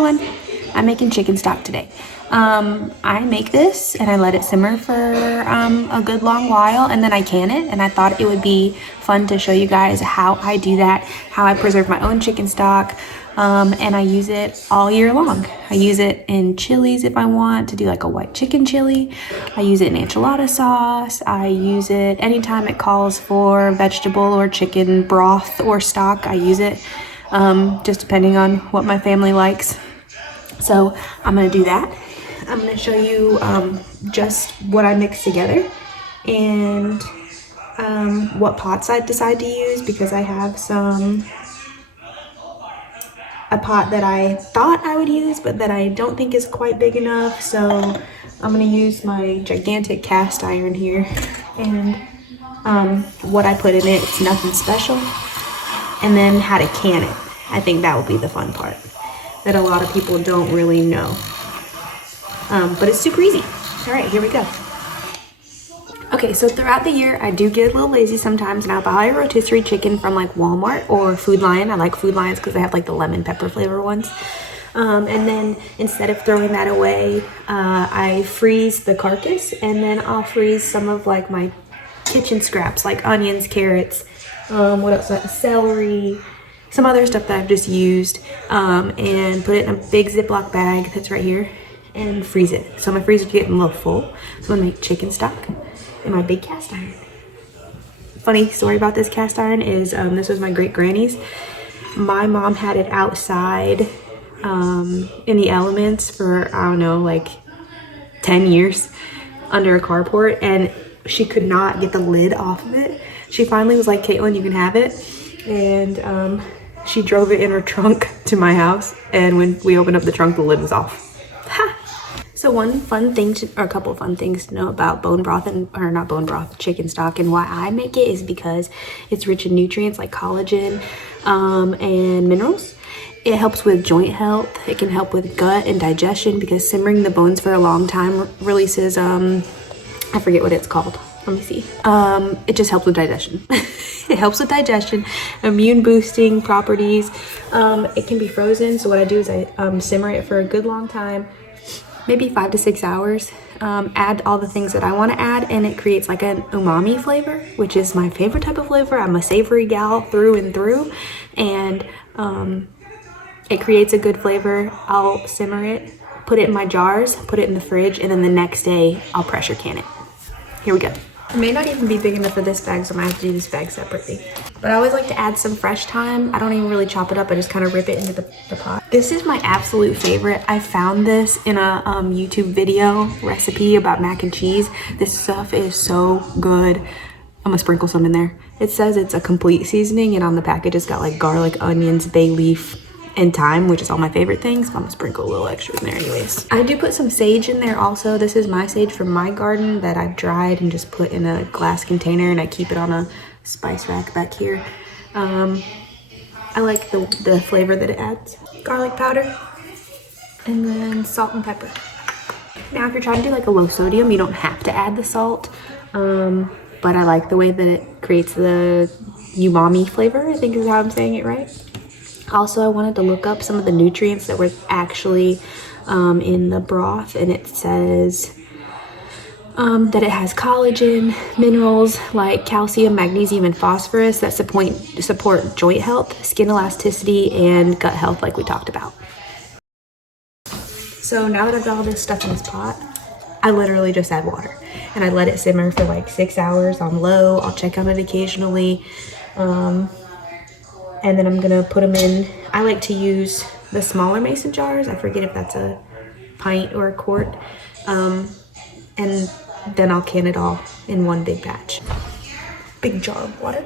everyone, I'm making chicken stock today. I make this and I let it simmer for a good long while, and then I can it, and I thought it would be fun to show you guys how I do that, how I preserve my own chicken stock, and I use it all year long. I use it in chilies if I want to do like a white chicken chili. I use it in enchilada sauce. I use it anytime it calls for vegetable or chicken broth or stock. I use it just depending on what my family likes. So I'm gonna do that. I'm gonna show you just what I mix together and what pots I decide to use, because I have a pot that I thought I would use but that I don't think is quite big enough. So I'm gonna use my gigantic cast iron here, and what I put in it, it's nothing special, and then how to can it. I think that will be the fun part that a lot of people don't really know. But it's super easy. All right, here we go. Okay, so throughout the year, I do get a little lazy sometimes, and I'll buy a rotisserie chicken from like Walmart or Food Lion. I like Food Lions because they have like the lemon pepper flavor ones. And then instead of throwing that away, I freeze the carcass, and then I'll freeze some of like my kitchen scraps, like onions, carrots, what else? Celery, some other stuff that I've just used, and put it in a big Ziploc bag that's right here and freeze it. So my freezer's getting a little full. So I'm gonna make chicken stock in my big cast iron. Funny story about this cast iron is this was my great granny's. My mom had it outside in the elements for, I don't know, like 10 years under a carport, and she could not get the lid off of it. She finally was like, Caitlin, you can have it. And she drove it in her trunk to my house, and when we opened up the trunk, the lid was off. Ha! So one fun thing or a couple of fun things to know about bone broth, or not bone broth, chicken stock, and why I make it is because it's rich in nutrients like collagen and minerals. It helps with joint health. It can help with gut and digestion, because simmering the bones for a long time releases, I forget what it's called. Let me see. It just helps with digestion. It helps with digestion, immune boosting properties. It can be frozen. So what I do is I simmer it for a good long time, maybe 5 to 6 hours. Add all the things that I want to add, and it creates like an umami flavor, which is my favorite type of flavor. I'm a savory gal through and through, and it creates a good flavor. I'll simmer it, put it in my jars, put it in the fridge, and then the next day I'll pressure can it. Here we go. It may not even be big enough for this bag, so I'm gonna have to do this bag separately. But I always like to add some fresh thyme. I don't even really chop it up, I just kind of rip it into the pot. This is my absolute favorite. I found this in a YouTube video recipe about mac and cheese. This stuff is so good. I'm gonna sprinkle some in there. It says it's a complete seasoning, and on the package it's got like garlic, onions, bay leaf, and thyme, which is all my favorite things. I'm gonna sprinkle a little extra in there anyways. I do put some sage in there also. This is my sage from my garden that I've dried and just put in a glass container, and I keep it on a spice rack back here. I like the flavor that it adds. Garlic powder, and then salt and pepper. Now if you're trying to do like a low sodium, you don't have to add the salt, but I like the way that it creates the umami flavor, I think is how I'm saying it right. Also, I wanted to look up some of the nutrients that were actually in the broth, and it says that it has collagen, minerals like calcium, magnesium, and phosphorus that support joint health, skin elasticity, and gut health like we talked about. So now that I've got all this stuff in this pot, I literally just add water, and I let it simmer for like 6 hours on low. I'll check on it occasionally. And then I'm gonna put them in. I like to use the smaller mason jars. I forget if that's a pint or a quart. And then I'll can it all in one big batch. Big jar of water.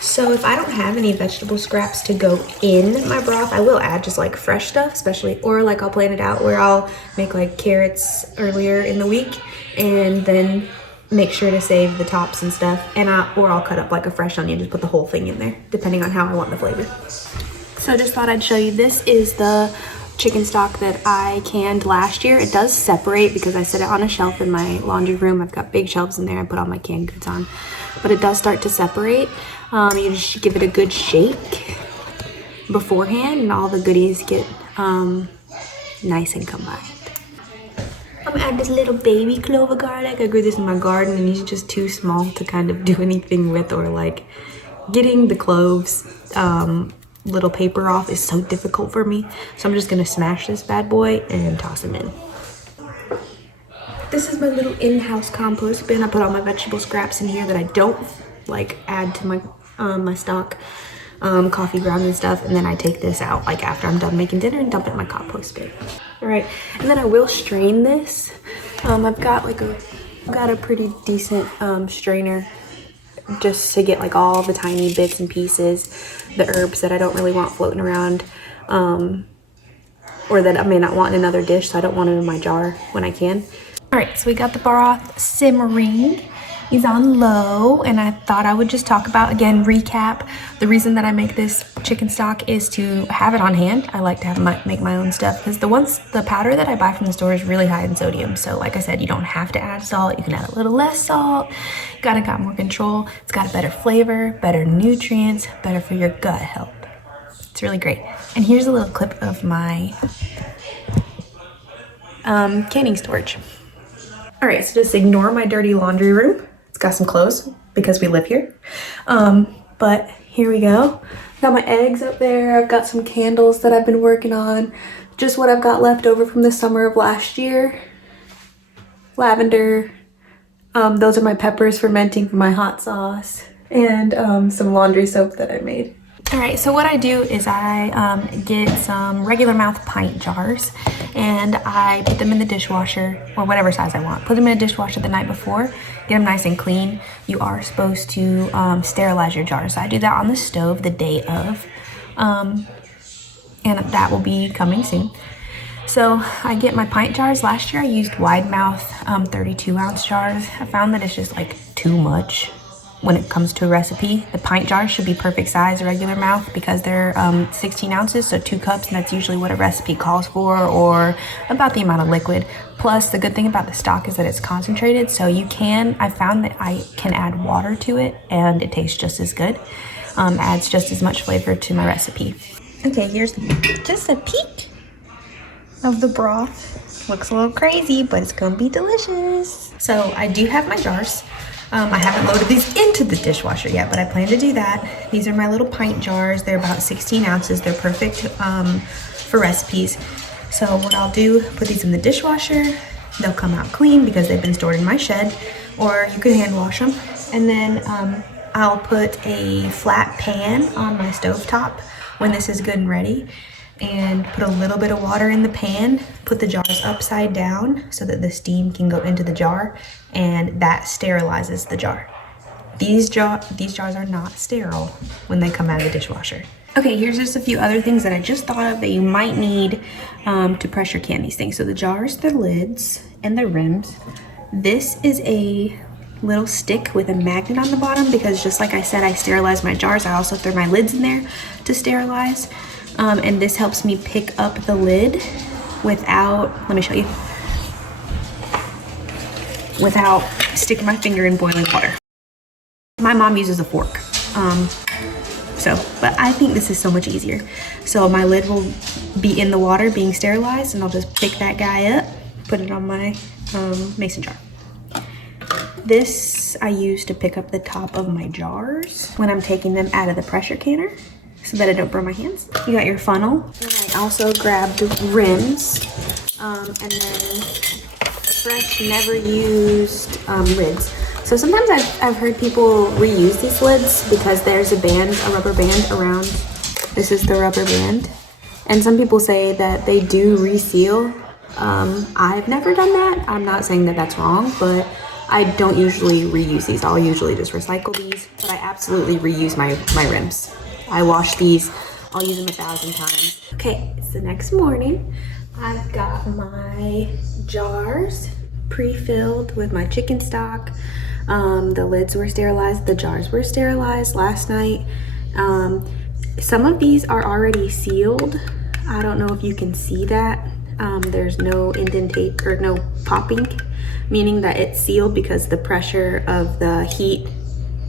So if I don't have any vegetable scraps to go in my broth, I will add just like fresh stuff, especially, or like I'll plan it out where I'll make like carrots earlier in the week and then make sure to save the tops and stuff, and or I'll cut up like a fresh onion, just put the whole thing in there, depending on how I want the flavor. So I just thought I'd show you. This is the chicken stock that I canned last year. It does separate because I set it on a shelf in my laundry room. I've got big shelves in there I put all my canned goods on, but it does start to separate. You just give it a good shake beforehand and all the goodies get nice and combined. I'm gonna add this little baby clove of garlic. I grew this in my garden and he's just too small to kind of do anything with, or like getting the cloves little paper off is so difficult for me. So I'm just gonna smash this bad boy and toss him in. This is my little in-house compost bin. I put all my vegetable scraps in here that I don't like add to my my stock, coffee grounds and stuff, and then I take this out like after I'm done making dinner and dump it in my compost bin. All right, and then I will strain this. I've got a pretty decent strainer just to get like all the tiny bits and pieces, the herbs that I don't really want floating around, or that I may not want in another dish, so I don't want it in my jar when I can. All right, so we got the broth simmering. He's on low, and I thought I would just talk about, again, recap. The reason that I make this chicken stock is to have it on hand. I like to make my own stuff because the powder that I buy from the store is really high in sodium. So like I said, you don't have to add salt. You can add a little less salt. Got more control. It's got a better flavor, better nutrients, better for your gut health. It's really great. And here's a little clip of my canning storage. All right, so just ignore my dirty laundry room. It's got some clothes because we live here. But here we go. Got my eggs up there. I've got some candles that I've been working on. Just what I've got left over from the summer of last year. Lavender. Those are my peppers fermenting for my hot sauce. And some laundry soap that I made. All right, so what I do is I get some regular mouth pint jars and I put them in the dishwasher, or whatever size I want. Put them in a dishwasher the night before, get them nice and clean. You are supposed to sterilize your jars. So I do that on the stove the day of, and that will be coming soon. So I get my pint jars. Last year I used wide mouth 32 ounce jars. I found that it's just like too much when it comes to a recipe. The pint jars should be perfect size, regular mouth, because they're 16 ounces, so 2 cups, and that's usually what a recipe calls for, or about the amount of liquid. Plus, the good thing about the stock is that it's concentrated, so I found that I can add water to it, and it tastes just as good. Adds just as much flavor to my recipe. Okay, here's just a peek of the broth. Looks a little crazy, but it's gonna be delicious. So I do have my jars. I haven't loaded these into the dishwasher yet, but I plan to do that. These are my little pint jars. They're about 16 ounces. They're perfect for recipes. So what I'll do, put these in the dishwasher. They'll come out clean because they've been stored in my shed, or you can hand wash them. And then I'll put a flat pan on my stovetop when this is good and ready, and put a little bit of water in the pan, put the jars upside down so that the steam can go into the jar, and that sterilizes the jar. These jars are not sterile when they come out of the dishwasher. Okay, here's just a few other things that I just thought of that you might need to pressure can these things. So the jars, the lids, and the rims. This is a little stick with a magnet on the bottom because, just like I said, I sterilize my jars. I also throw my lids in there to sterilize. And this helps me pick up the lid without, let me show you, without sticking my finger in boiling water. My mom uses a fork, but I think this is so much easier. So my lid will be in the water being sterilized, and I'll just pick that guy up, put it on my mason jar. This I use to pick up the top of my jars when I'm taking them out of the pressure canner, so that I don't burn my hands. You got your funnel. And I also grabbed rims, and then fresh, never used lids. So sometimes I've heard people reuse these lids because there's a rubber band around. This is the rubber band. And some people say that they do reseal. I've never done that. I'm not saying that that's wrong, but I don't usually reuse these. I'll usually just recycle these, but I absolutely reuse my rims. I wash these, I'll use them 1,000 times. Okay, it's the next morning. I've got my jars pre-filled with my chicken stock. The lids were sterilized, the jars were sterilized last night. Some of these are already sealed I don't know if you can see that. There's no indentate or no popping, meaning that it's sealed because the pressure of the heat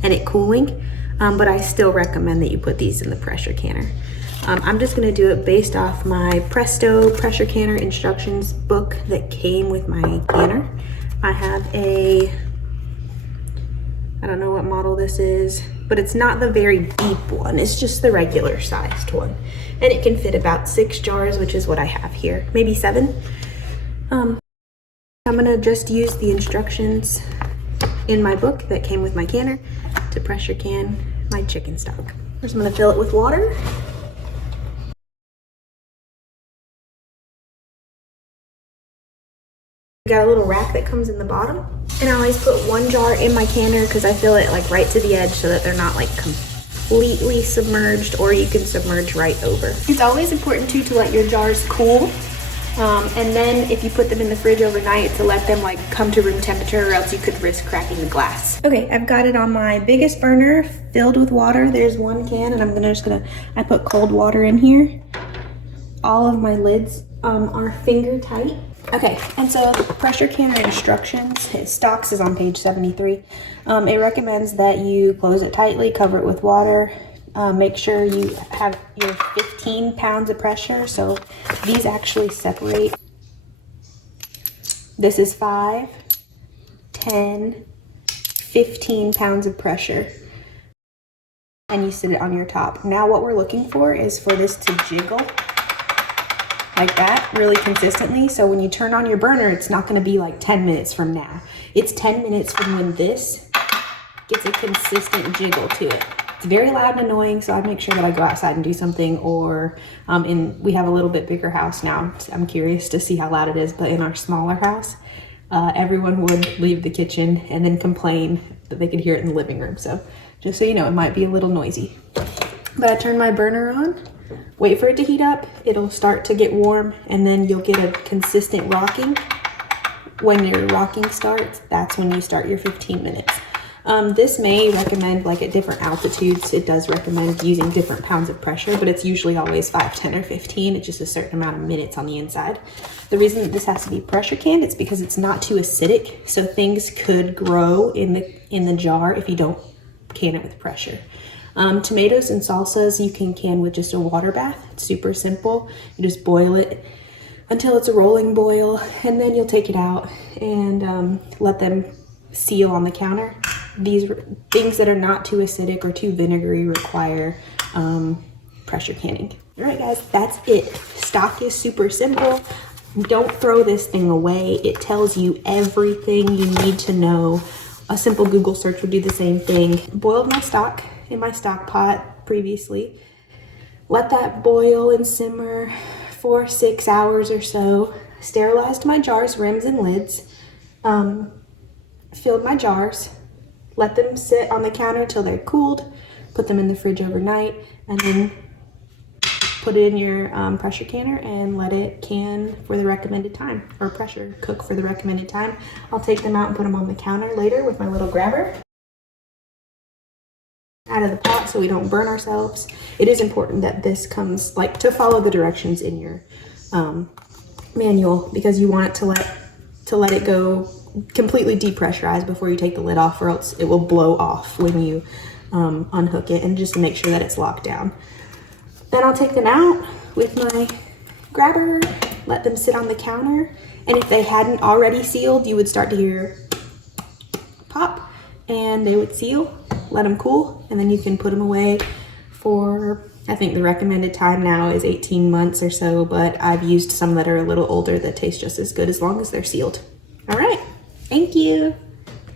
and it cooling. But I still recommend that you put these in the pressure canner. I'm just gonna do it based off my Presto pressure canner instructions book that came with my canner. I have a, I don't know what model this is, but it's not the very deep one. It's just the regular sized one. And it can fit about 6 jars, which is what I have here, maybe 7. I'm gonna just use the instructions in my book that came with my canner to pressure can my chicken stock. First, I'm gonna fill it with water. Got a little rack that comes in the bottom, and I always put 1 jar in my canner because I fill it like right to the edge so that they're not like completely submerged, or you can submerge right over. It's always important too to let your jars cool, and then if you put them in the fridge overnight, to let them like come to room temperature, or else you could risk cracking the glass. Okay, I've got it on my biggest burner filled with water. There's 1 can, and I put cold water in here. All of my lids are finger tight. Okay, and so the pressure canner instructions, it stocks is on page 73. It recommends that you close it tightly, cover it with water, make sure you have your 15 pounds of pressure. So these actually separate. This is 5, 10, 15 pounds of pressure. And you sit it on your top. Now what we're looking for is for this to jiggle like that really consistently. So when you turn on your burner, it's not going to be like 10 minutes from now. It's 10 minutes from when this gets a consistent jiggle to it. It's very loud and annoying, so I make sure that I go outside and do something, or we have a little bit bigger house now. I'm curious to see how loud it is, but in our smaller house, everyone would leave the kitchen and then complain that they could hear it in the living room. So just so you know, it might be a little noisy. But I turn my burner on, wait for it to heat up, it'll start to get warm, and then you'll get a consistent rocking. When your rocking starts, that's when you start your 15 minutes. This may recommend, like at different altitudes, it does recommend using different pounds of pressure, but it's usually always 5, 10, or 15. It's just a certain amount of minutes on the inside. The reason that this has to be pressure canned, it's because it's not too acidic, so things could grow in the jar if you don't can it with pressure. Tomatoes and salsas you can can with just a water bath. It's super simple. You just boil it until it's a rolling boil, and then you'll take it out and let them seal on the counter. These things that are not too acidic or too vinegary require pressure canning. All right, guys, that's it. Stock is super simple. Don't throw this thing away. It tells you everything you need to know. A simple Google search would do the same thing. Boiled my stock in my stock pot previously. Let that boil and simmer for 6 hours or so. Sterilized my jars, rims, and lids. Filled my jars. Let them sit on the counter till they're cooled. Put them in the fridge overnight, and then put it in your pressure canner and let it can for the recommended time, or pressure cook for the recommended time. I'll take them out and put them on the counter later with my little grabber out of the pot so we don't burn ourselves. It is important that this comes, like, to follow the directions in your manual, because you want it to let it go completely depressurized before you take the lid off, or else it will blow off when you unhook it, and just to make sure that it's locked down. Then I'll take them out with my grabber, let them sit on the counter, and if they hadn't already sealed, you would start to hear pop, and they would seal. Let them cool, and then you can put them away for, I think the recommended time now is 18 months or so, but I've used some that are a little older that taste just as good as long as they're sealed. All right, thank you.